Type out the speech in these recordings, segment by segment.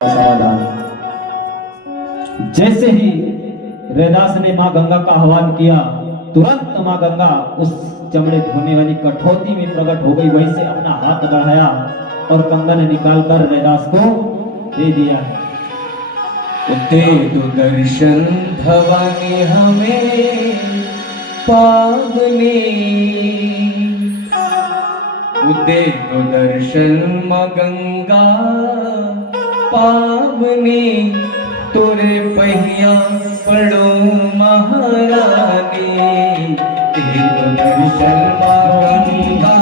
समाधान। जैसे ही रैदास ने मां गंगा का आह्वान किया, तुरंत मां गंगा उस चमड़े धोने वाली कठौती में प्रकट हो गई। वहीं से अपना हाथ बढ़ाया और कंगन निकालकर रैदास को दे दिया। दे दो दर्शन भवानी हमें पावनी, दे दो दर्शन मां गंगा पावनी, तोरे पहिया पड़ो महारानी। दे दो दर्शन मां गंगा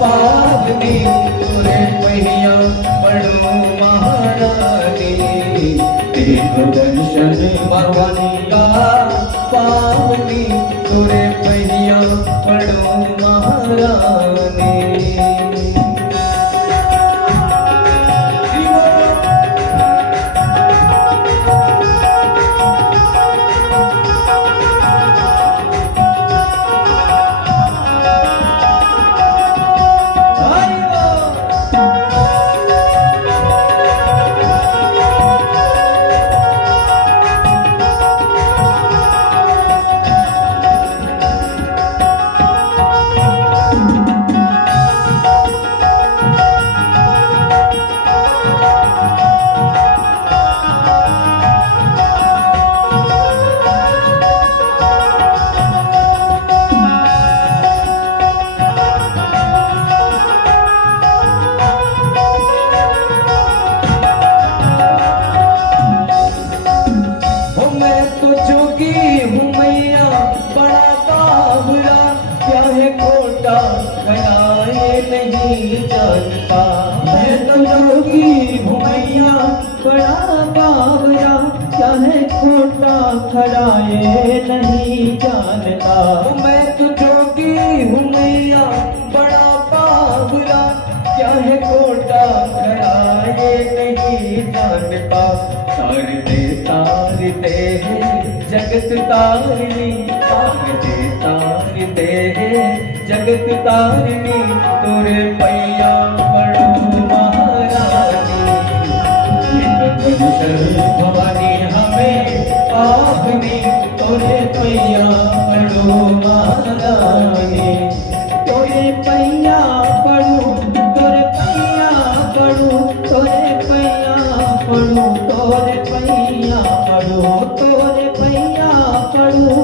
पावनी, तोरे पहिया पड़ो महारानी। दे दो दर्शन मां गंगा पावनी, तोरे पहिया पड़ो महारानी। नहीं जानता मैं तो जोगी हूँ मैया, बड़ा बावरा क्या है खोटा खड़ा ये नहीं जानता। मैं तो जोगी हूँ मैया, बड़ा बावरा क्या है खोटा खड़ा ये नहीं जानता। तारते हैं जगत तारिणी, तारते हैं जगत तारिणी, तोरे पैया पड़ो महारानी। भवानी हमें पावनी, तोरे पैया पड़ो महारानी। तोरे पैया पड़ो, तोरे पैया पड़ो, तोरे पैया पड़ो, तोरे पैया पड़ो, तोरे पैया पड़ो,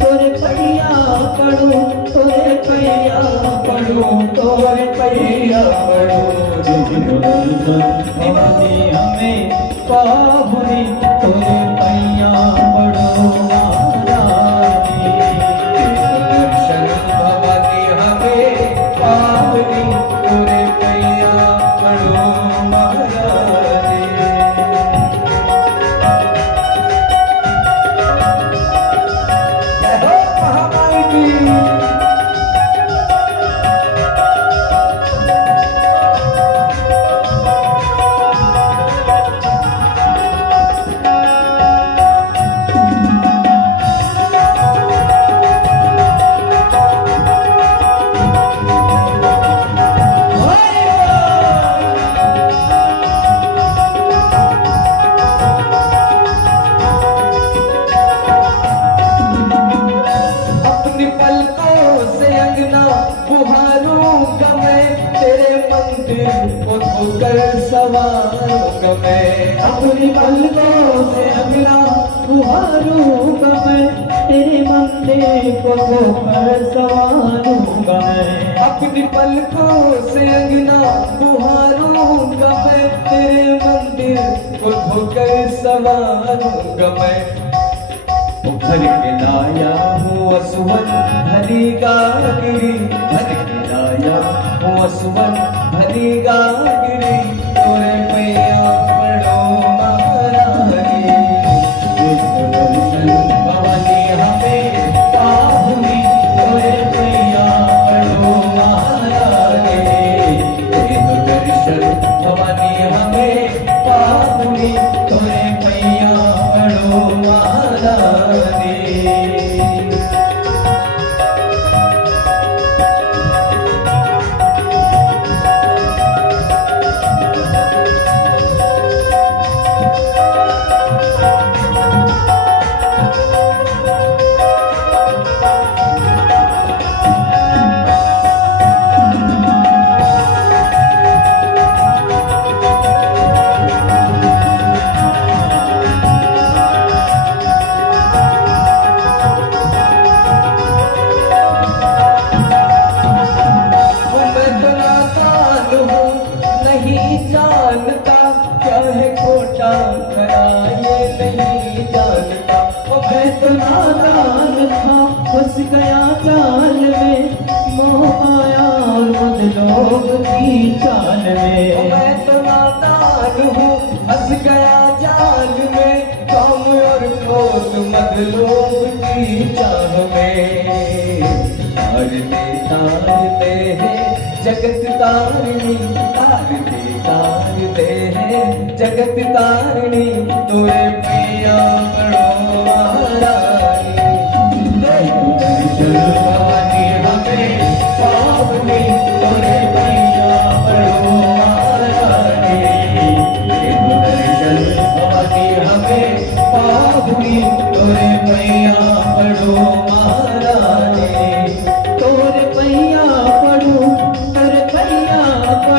तोरे पैया पड़ो, तोरे पैया पड़ो, तोरे पैया पड़ो। भवानी हमें पावनी, तोरे पैया पड़ो महारानी। दर्शन भवानी हमें पावनी, तोरे पैया पड़ो महारानी। जय हो महामाई की। सवारूंगा मैं अपनी पलकों से अगला, बुहारूंगा मैं तेरे मंदिर को धोकर सवारूंगा मैं। अपनी पलकों से अगला बुहारूंगा मैं तेरे मंदिर को धोकर सवारूंगा मैं। भर के लाया हूँ असुवन भरी गागिरी, भर के लाया हूँ असुवन भरी गागिरी, तोरे पैया पड़ो महारानी। दर्शन भवानी हमें पावनी, तोरे पैया पड़ो महारानी। दर्शन भवानी हमें पावनी, तोरे पैया पड़ो महारानी। जानता, ओ मैं तो नादान था, फंस गया जाल में, मोह आया और बदलोग की चाल में। ओ मैं तो नादान हूँ, फंस गया जाल में, काम और क्रोध बदलोग की चाल में। तारते हैं जगत तारिणी, तारते हैं जगत तारिणी, तोरे पिया बड़ो महारानी। दर्शन भवानी हमें पावनी, तोरे पिया बड़ो महारानी। दर्शन भवानी हमें पावनी, तोरे पिया बड़ो महारानी। तोरे पैया पड़ू, तोरे पैया पड़ू,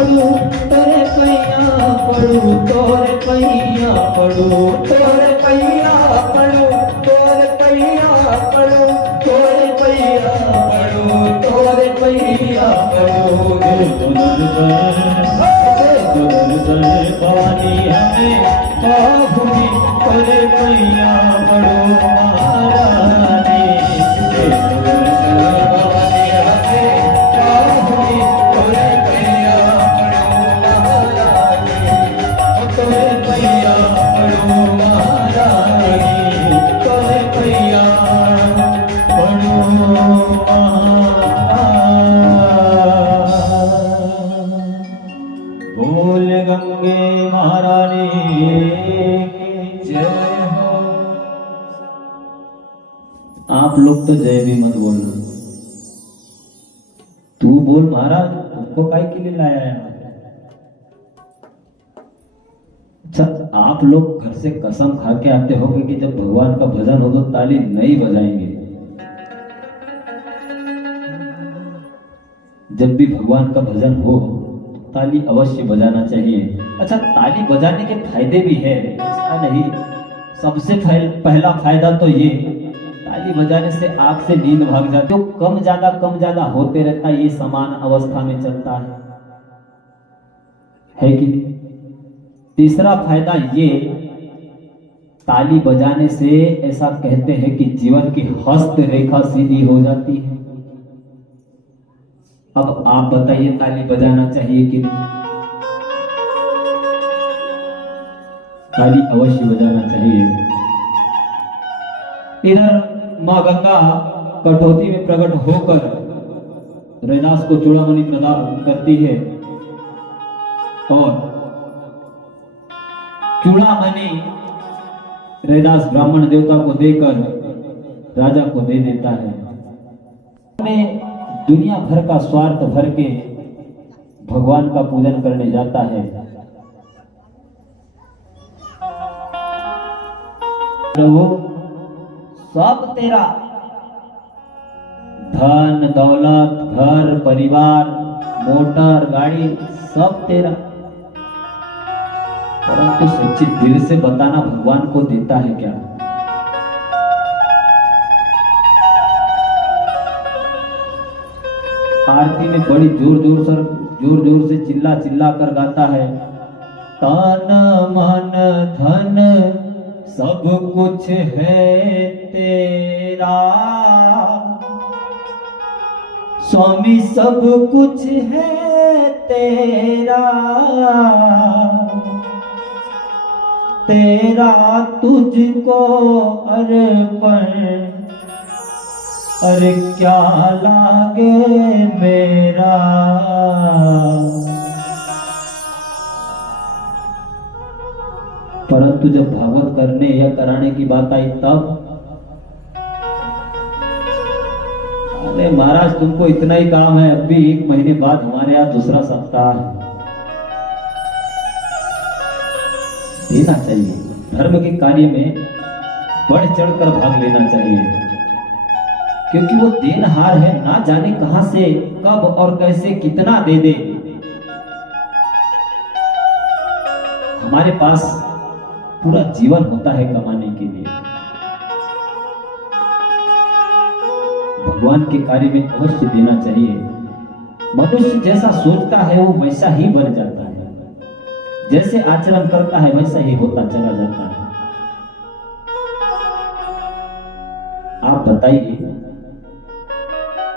तोरे पैया पड़ू, तोरे पैया पड़ू, तोरे पैया पड़ू, तोरे पैया पड़ू, तोरे पैया पड़ू, तोरे पैया पड़ू। भवानी हमें पाहुनी, तोरे पैया पड़ू महारानी। बोल गंगे महारानी की जय हो। आप लोग तो जय भी मत बोलना, तू बोल महाराज, तुमको काय के लिए लाया है? अच्छा, आप लोग घर से कसम खा के आते होंगे कि जब भगवान का भजन हो तो ताली नहीं बजाएंगे। जब भी भगवान का भजन हो ताली अवश्य बजाना चाहिए। अच्छा, ताली बजाने के फायदे भी है, ऐसा नहीं। सबसे पहला फायदा तो ये, ताली बजाने से आंख से नींद भाग जाती है। तो कम ज्यादा होते रहता है, ये समान अवस्था में चलता है कि नहीं? तीसरा फायदा ये, ताली बजाने से ऐसा कहते हैं कि जीवन की हस्त रेखा सीधी हो जाती है। अब आप बताइए, ताली बजाना चाहिए कि नहीं? ताली अवश्य बजाना चाहिए। इधर मां गंगा कठौती में प्रकट होकर रैदास को चूड़ामणि प्रदान करती है और चूड़ामणि रैदास ब्राह्मण देवता को देकर राजा को दे देता है। में दुनिया भर का स्वार्थ भर के भगवान का पूजन करने जाता है। प्रभु, सब तेरा, धन दौलत, घर परिवार, मोटर गाड़ी, सब तेरा, परंतु सच्चे दिल से बताना, भगवान को देता है क्या? आरती में बड़ी जोर से चिल्ला कर गाता है, तन मन धन सब कुछ है तेरा, स्वामी सब कुछ है तेरा, तेरा तुझको अर्पण, अरे क्या लागे मेरा। परंतु जब भागवत करने या कराने की बात आई तब, अरे महाराज तुमको इतना ही काम है, अभी 1 महीने बाद हमारे यहाँ दूसरा सप्ताह है। देना चाहिए, धर्म के कार्य में बढ़ चढ़कर भाग लेना चाहिए, क्योंकि वो देनहार है, ना जाने कहां से कब और कैसे कितना दे दे। हमारे पास पूरा जीवन होता है कमाने के लिए। भगवान के कार्य में अवश्य देना चाहिए। मनुष्य जैसा सोचता है वो वैसा ही बन जाता है, जैसे आचरण करता है वैसा ही होता चला जाता है। बताइए,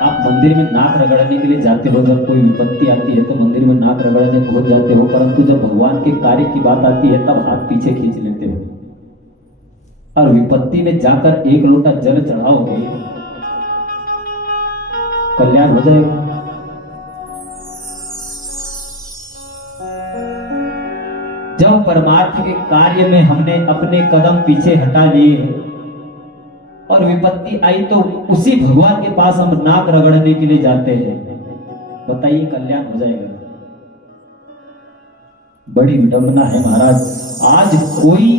आप मंदिर में नाक रगड़ने के लिए जाते हो, जब कोई विपत्ति आती है तो मंदिर में नाक रगड़ने पहुंच जाते हो, परंतु जब भगवान के कार्य की बात आती है तब हाथ पीछे खींच लेते हो और विपत्ति में जाकर एक लोटा जल चढ़ाओगे, कल्याण हो जाएगा। जब परमार्थ के कार्य में हमने अपने कदम पीछे हटा लिए और विपत्ति आई तो उसी भगवान के पास हम नाक रगड़ने के लिए जाते हैं, बताइए कल्याण हो जाएगा। बड़ी विडंबना है महाराज, आज कोई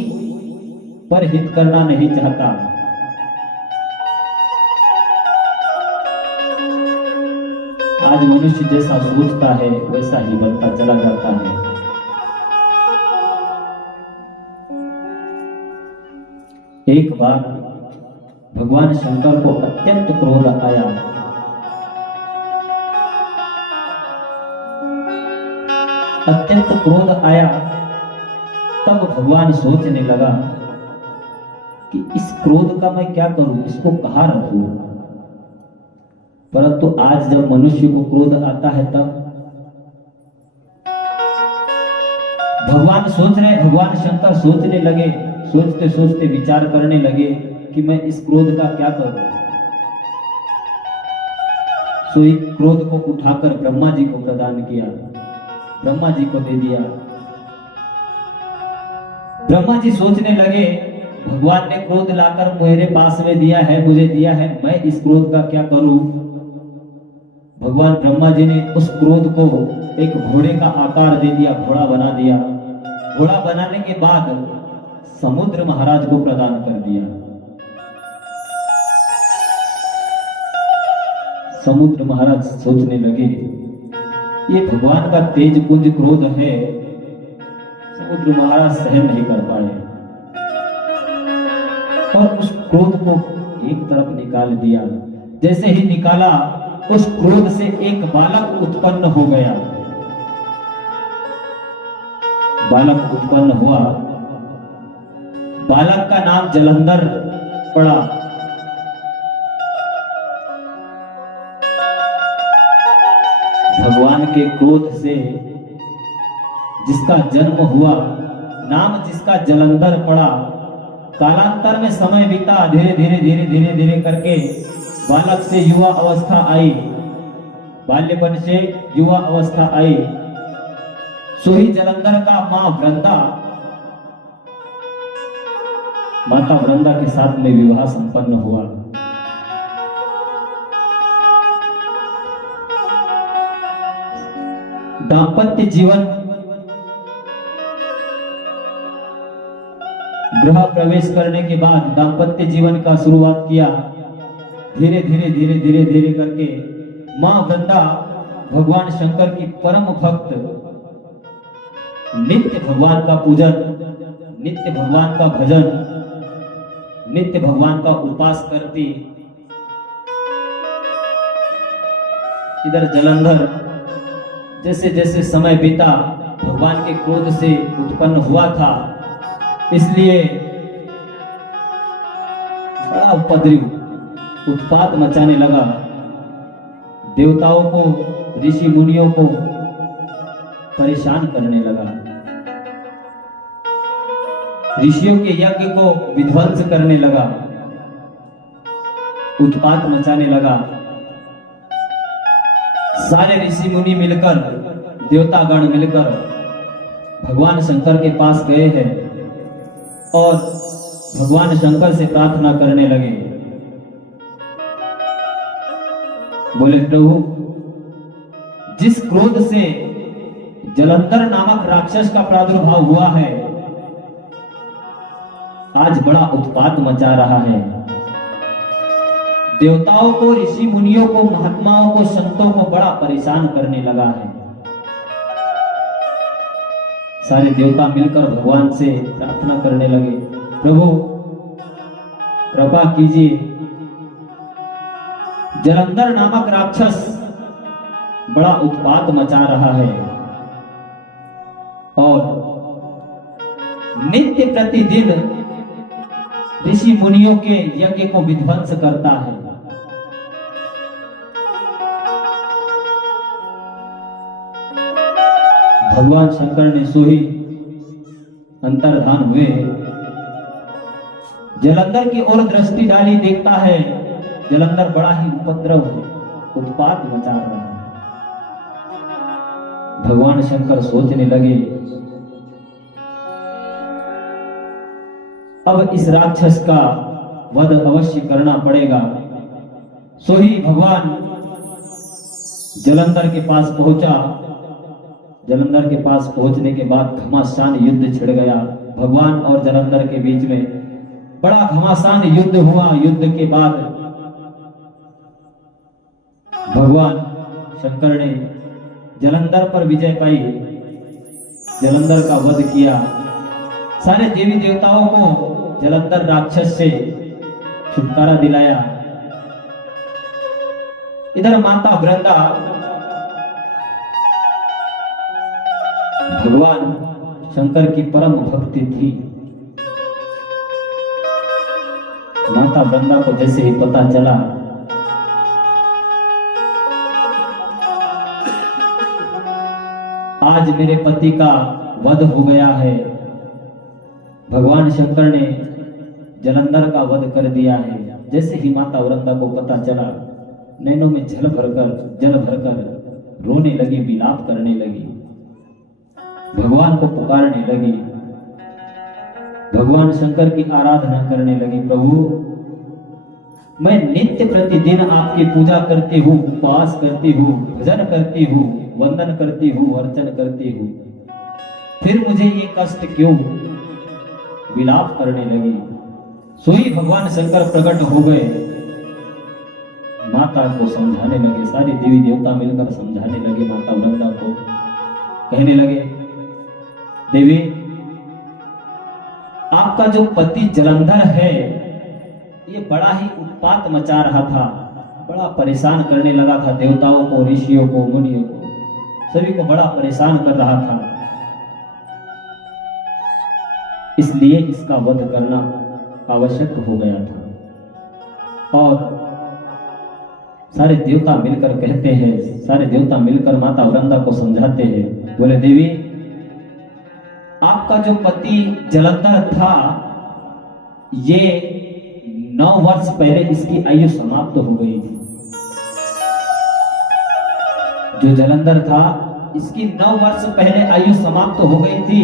पर हित करना नहीं चाहता। आज मनुष्य जैसा सोचता है वैसा ही बनता चला जाता है। एक बार भगवान शंकर को अत्यंत क्रोध आया। अत्यंत क्रोध आया तब भगवान सोचने लगा कि इस क्रोध का मैं क्या करूं, इसको कहां रखूं। परंतु आज जब मनुष्य को क्रोध आता है तब भगवान सोच रहे, भगवान शंकर सोचने लगे, सोचते सोचते विचार करने लगे कि मैं इस क्रोध का क्या करूं। सो एक क्रोध को उठाकर ब्रह्मा जी को प्रदान किया, ब्रह्मा जी को दे दिया। ब्रह्मा जी सोचने लगे, भगवान ने क्रोध लाकर मेरे पास में दिया है, मुझे दिया है, मैं इस क्रोध का क्या करूं। भगवान ब्रह्मा जी ने उस क्रोध को एक घोड़े का आकार दे दिया, घोड़ा बना दिया। घोड़ा बनाने के बाद समुद्र महाराज को प्रदान कर दिया। समुद्र महाराज सोचने लगे, ये भगवान का तेज पुंज क्रोध है, समुद्र महाराज सहन नहीं कर पाए और उस क्रोध को एक तरफ निकाल दिया। जैसे ही निकाला उस क्रोध से एक बालक उत्पन्न हो गया। बालक उत्पन्न हुआ, बालक का नाम जलंधर पड़ा। भगवान के क्रोध से जिसका जन्म हुआ, नाम जिसका जलंधर पड़ा, कालांतर में समय बीता, धीरे धीरे धीरे धीरे धीरे करके बालक से युवा अवस्था आई, बाल्यपन से युवा अवस्था आई। सोही जलंधर का मां वृंदा, माता वृंदा के साथ में विवाह संपन्न हुआ। दाम्पत्य जीवन, गृह प्रवेश करने के बाद दाम्पत्य जीवन का शुरुआत किया। धीरे धीरे धीरे धीरे धीरे करके मां वृंदा भगवान शंकर की परम भक्त, नित्य भगवान का पूजन, नित्य भगवान का भजन, नित्य भगवान का उपास करती। इधर जलंधर जैसे जैसे समय बीता भगवान के क्रोध से उत्पन्न हुआ था, इसलिए बड़ा उपद्रव, उत्पात मचाने लगा। देवताओं को, ऋषि मुनियों को परेशान करने लगा, ऋषियों के यज्ञ को विध्वंस करने लगा, उत्पात मचाने लगा। सारे ऋषि मुनि मिलकर, देवतागण मिलकर भगवान शंकर के पास गए हैं और भगवान शंकर से प्रार्थना करने लगे। बोले, प्रभु, जिस क्रोध से जलंधर नामक राक्षस का प्रादुर्भाव हुआ है, आज बड़ा उत्पात मचा रहा है। देवताओं को, ऋषि मुनियों को, महात्माओं को, संतों को बड़ा परेशान करने लगा है। सारे देवता मिलकर भगवान से प्रार्थना करने लगे, प्रभु कृपा कीजिए, जलंधर नामक राक्षस बड़ा उत्पात मचा रहा है और नित्य प्रतिदिन ऋषि मुनियों के यज्ञ को विध्वंस करता है। भगवान शंकर ने सो ही अंतर्धान हुए जलंधर की ओर दृष्टि डाली, देखता है जलंधर बड़ा ही उपद्रव उत्पात मचा रहा है। भगवान शंकर सोचने लगे अब इस राक्षस का वध अवश्य करना पड़ेगा। सो ही भगवान जलंधर के पास पहुंचा। जलंधर के पास पहुंचने के बाद घमासान युद्ध छिड़ गया। भगवान और जलंधर के बीच में बड़ा घमासान युद्ध हुआ। युद्ध के बाद भगवान शंकर ने जलंधर पर विजय पाई, जलंधर का वध किया। सारे देवी देवताओं को जलंधर राक्षस से छुटकारा दिलाया। इधर माता वृंदा भगवान शंकर की परम भक्ति थी। माता वृंदा को जैसे ही पता चला आज मेरे पति का वध हो गया है, भगवान शंकर ने जलंधर का वध कर दिया है। जैसे ही माता वृंदा को पता चला नैनों में जल भरकर रोने लगी, विलाप करने लगी, भगवान को पुकारने लगी, भगवान शंकर की आराधना करने लगी। प्रभु मैं नित्य प्रतिदिन आपकी पूजा करती हूँ, उपवास करती हूँ, भजन करती हूँ, वंदन करती हूँ, अर्चन करती हूँ, फिर मुझे ये कष्ट क्यों? विलाप करने लगी। सोई भगवान शंकर प्रकट हो गए, माता को समझाने लगे। सारे देवी देवता मिलकर समझाने लगे माता वृंदा को। कहने लगे देवी आपका जो पति जलंधर है ये बड़ा ही उत्पात मचा रहा था, बड़ा परेशान करने लगा था देवताओं को, ऋषियों को, मुनियों को, सभी को बड़ा परेशान कर रहा था। इसलिए इसका वध करना आवश्यक हो गया था। और सारे देवता मिलकर कहते हैं, सारे देवता मिलकर माता वृंदा को समझाते हैं। बोले देवी आपका जो पति जलंधर था ये 9 वर्ष पहले इसकी आयु समाप्त हो गई थी। जो जलंधर था इसकी 9 वर्ष पहले आयु समाप्त हो गई थी,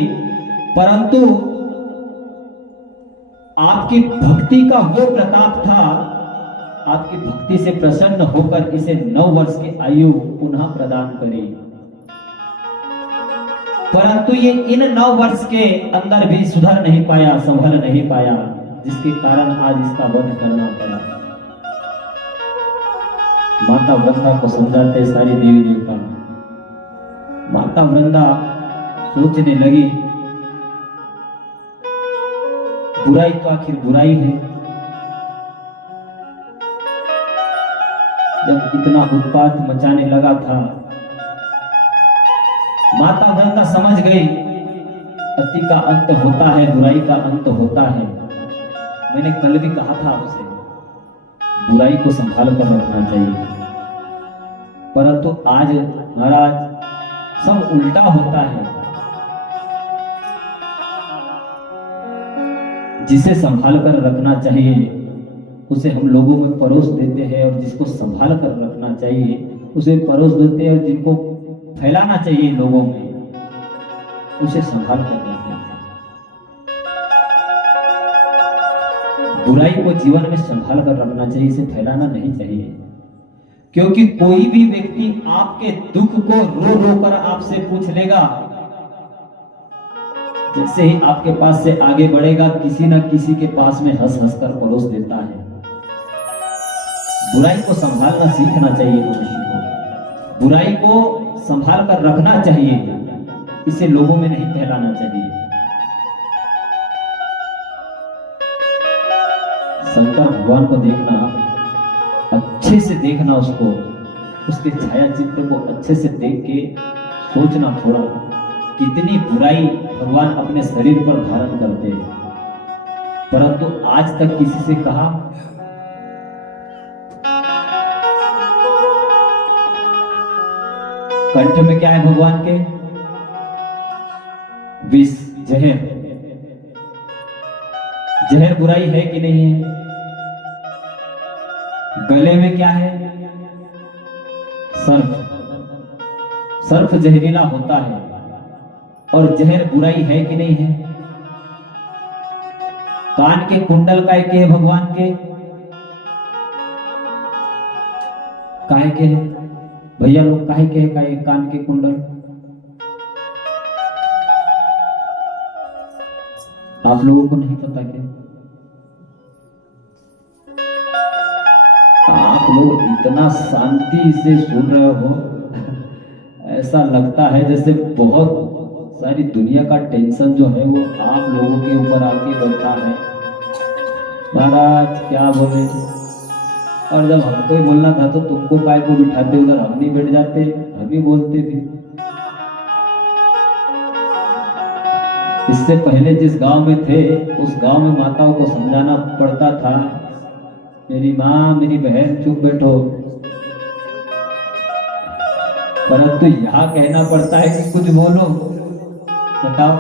परंतु आपकी भक्ति का वो प्रताप था, आपकी भक्ति से प्रसन्न होकर इसे 9 वर्ष की आयु पुनः प्रदान करी। परंतु ये इन 9 वर्ष के अंदर भी सुधर नहीं पाया, संभल नहीं पाया, जिसके कारण आज इसका वध करना पड़ा। माता वृंदा को समझाते सारी देवी देवता। माता वृंदा सोचने लगी बुराई तो आखिर बुराई है। जब इतना उत्पात मचाने लगा था, माता वृंदा समझ गई अति का अंत होता है, बुराई का अंत होता है। मैंने कल भी कहा था आपसे बुराई को संभाल कर रखना चाहिए, परंतु आज महाराज सब उल्टा होता है। जिसे संभाल कर रखना चाहिए उसे हम लोगों में परोस देते हैं, और जिसको संभाल कर रखना चाहिए उसे परोस देते हैं, और जिनको फैलाना चाहिए लोगों में उसे संभाल कर रखना चाहिए। बुराई को जीवन में संभाल कर रखना चाहिए, इसे फैलाना नहीं चाहिए। क्योंकि कोई भी व्यक्ति आपके दुख को रो रो कर आपसे पूछ लेगा, जैसे ही आपके पास से आगे बढ़ेगा किसी न किसी के पास में हंस हंस कर परोस देता है। बुराई को संभालना सीखना चाहिए मनुष्य को, बुराई को संभाल कर रखना चाहिए, इसे लोगों में नहीं फैलाना चाहिए। शंकर भगवान को देखना, अच्छे से देखना, उसको उसके छाया चित्र को अच्छे से देख के सोचना थोड़ा कितनी बुराई भगवान अपने शरीर पर धारण करते हैं, परंतु आज तक किसी से कहा? कंठ में क्या है भगवान के? विष, जहर, जहर बुराई है कि नहीं है? गले में क्या है? सर्प। सर्प जहरीला होता है और जहर बुराई है कि नहीं है? कान के कुंडल काय के है भगवान के? काहे के है भैया लोग? काहे के है कान के कुंडल? आप लोगों को नहीं पता क्या? आप लोग इतना शांति से सुन रहे हो, ऐसा लगता है जैसे बहुत सारी दुनिया का टेंशन जो है वो आप लोगों के ऊपर आके बैठा है। महाराज क्या बोले, और जब हमको ही बोलना था तो तुमको काय को बिठाते, उधर हम नहीं बैठ जाते, हम ही बोलते थे। इससे पहले जिस गांव में थे उस गांव में माताओं को समझाना पड़ता था, मेरी माँ मेरी बहन चुप बैठो, परंतु यहाँ कहना पड़ता है कि कुछ बोलो। बताओ